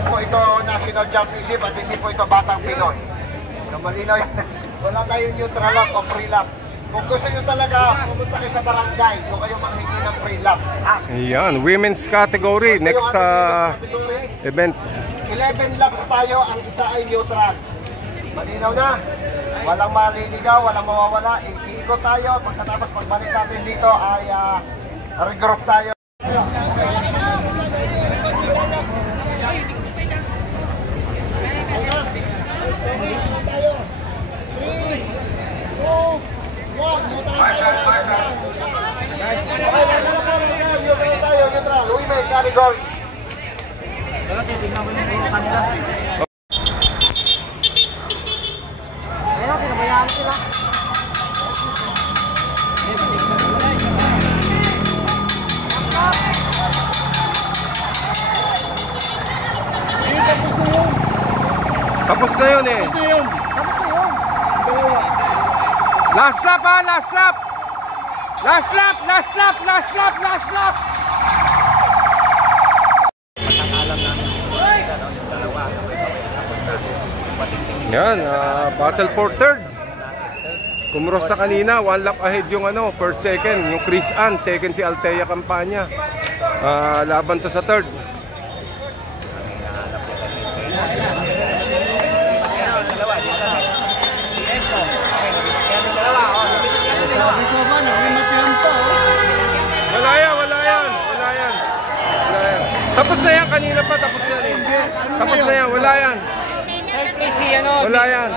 Hindi po ito national championship at hindi po ito Batang Pinoy. Malinaw yan. Wala tayong neutral lap o free lap. Kung gusto nyo talaga, pumunta kayo sa barangay kung kayo manghingi ng free lap. Ayan, women's category. Next event. 11 laps tayo, ang isa ay neutral. Malinaw na. Walang maliligaw, walang mawawala. Iikot tayo. Pagkatapos pagbalik natin dito ay regroup tayo. Women category. Ayun, pinabayaan sila. Tapos na yun eh. Last lap ha, last lap. Last lap, last lap, last lap, last lap. Yan, battle for third. Kumuros na kanina, 1 lap ahead yung first second, yung Chris Ann, second si Althea Campania. Laban to sa third. Wala yan, wala yan, wala yan. Tapos na yan, kanina pa, tapos yan eh. Tapos na yan, wala yan. Wala yan.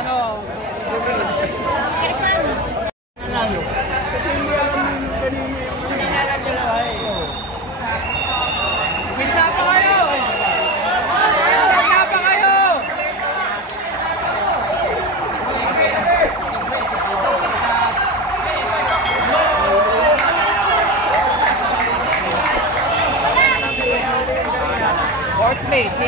Bigla pa kayo! Bigla pa kayo! Fourth place, si